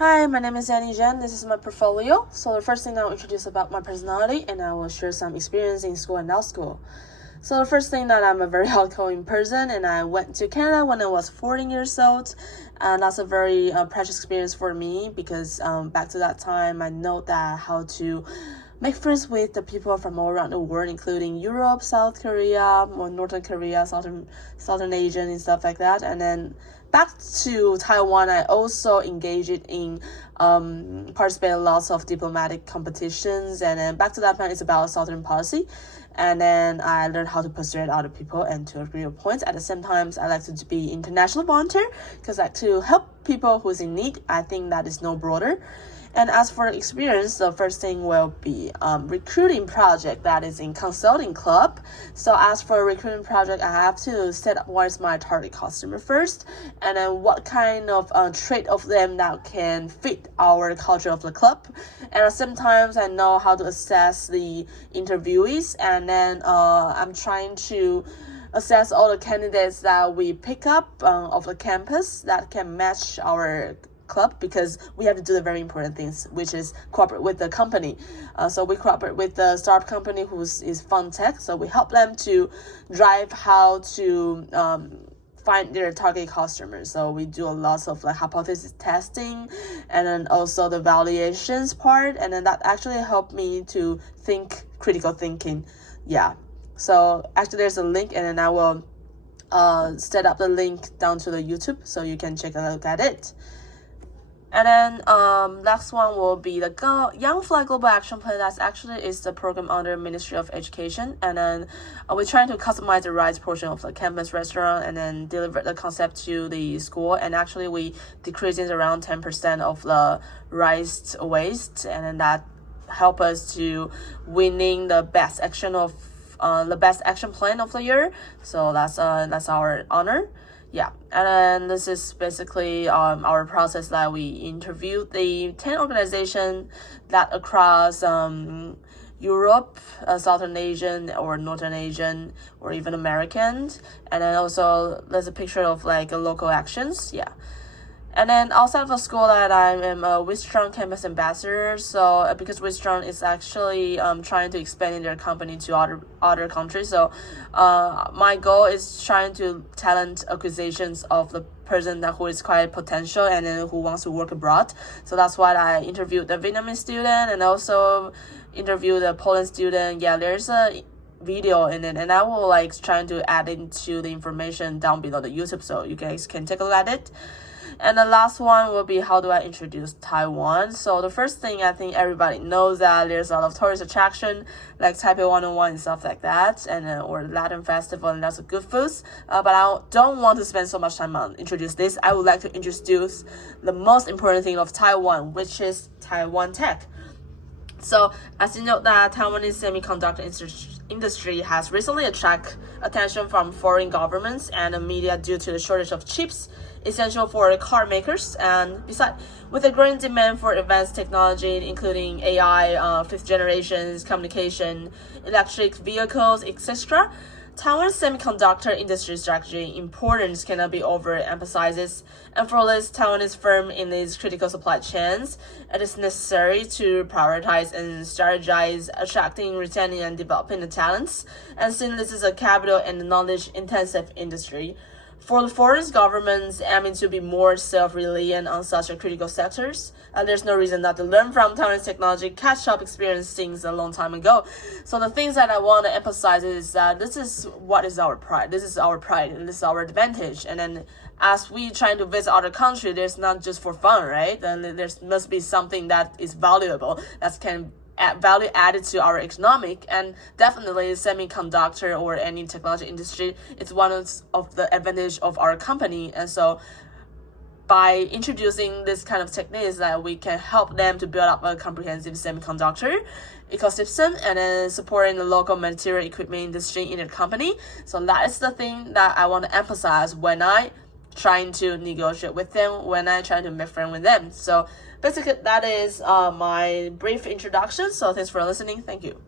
Hi, my name is Annie Jen. This is my portfolio. So the first thing I'll introduce about my personality, and I will share some experience in school and out school. So the first thing that I'm a very outgoing person, and I went to Canada when I was 14 years old, and that's a very precious experience for me because back to that time, I know that how to make friends with the people from all around the world, including Europe, South Korea, Northern Korea, Southern Asia, and stuff like that. And then back to Taiwan, I also engaged in participated in lots of diplomatic competitions. And then back to that point, it's about Southern policy. And then I learned how to persuade other people and to agree on points. At the same time, I like to be international volunteer because I like to help people who's in need. I think that is no broader. And as for experience, the first thing will be recruiting project that is in consulting club. So as for recruiting project, I have to set up what is my target customer first, and then what kind of trait of them that can fit our culture of the club. And at the same time, I know how to assess the interviewees, and then I'm trying to assess all the candidates that we pick up of the campus that can match our club, because we have to do the very important things, which is cooperate with the company. So we cooperate with the startup company is fun tech. So we help them to drive how to find their target customers. So we do a lot of like hypothesis testing, and then also the valuations part, and then that actually helped me to think critical thinking. Yeah. So actually there's a link, and then I will set up the link down to the YouTube so you can check a look at it. And then next one will be the Young Fly Global Action Plan. That actually is the program under Ministry of Education. And then we're trying to customize the rice portion of the campus restaurant and then deliver the concept to the school. And actually we decreasing around 10% of the rice waste. And then that help us to winning the best action plan of the year. So that's our honor. Yeah, and then this is basically our process that we interviewed the 10 organizations that across Europe, Southern Asian or Northern Asian or even Americans. And then also there's a picture of like local actions. Yeah. And then outside of the school that I am a Wistron campus ambassador. So because Wistron is actually trying to expand in their company to other countries. So my goal is trying to talent acquisitions of the person who is quite potential and then who wants to work abroad. So that's why I interviewed the Vietnamese student and also interviewed the Poland student. Yeah, there's a video in it, and I will like trying to add into the information down below the YouTube so you guys can take a look at it. And the last one will be how do I introduce Taiwan. So the first thing, I think everybody knows that there's a lot of tourist attraction like Taipei 101 and stuff like that, and or Latin Festival, and that's a good foods. But I don't want to spend so much time on introduce this. I would like to introduce the most important thing of Taiwan, which is Taiwan Tech. So as you know that Taiwanese semiconductor industry has recently attracted attention from foreign governments and the media due to the shortage of chips essential for car makers. And besides, with a growing demand for advanced technology, including AI, fifth generations, communication, electric vehicles, etc., Taiwan's semiconductor industry strategy importance cannot be overemphasized, and for this Taiwanese firm in these critical supply chains, it is necessary to prioritize and strategize attracting, retaining, and developing the talents. And since this is a capital and knowledge-intensive industry, for the foreign governments aiming to be more self-reliant on such a critical sectors, there's no reason not to learn from Taiwanese technology catch-up experience things a long time ago. So the things that I want to emphasize is that this is what is our pride. This is our pride and this is our advantage. And then as we try to visit other countries, there's not just for fun, right? Then there must be something that is valuable, that can value added to our economic, and definitely semiconductor or any technology industry, it's one of the advantage of our company. And so by introducing this kind of techniques that we can help them to build up a comprehensive semiconductor ecosystem and then supporting the local material equipment industry in their company. So that is the thing that I want to emphasize when I trying to negotiate with them, when I try to make friends with them. So basically that is my brief introduction. So thanks for listening. Thank you.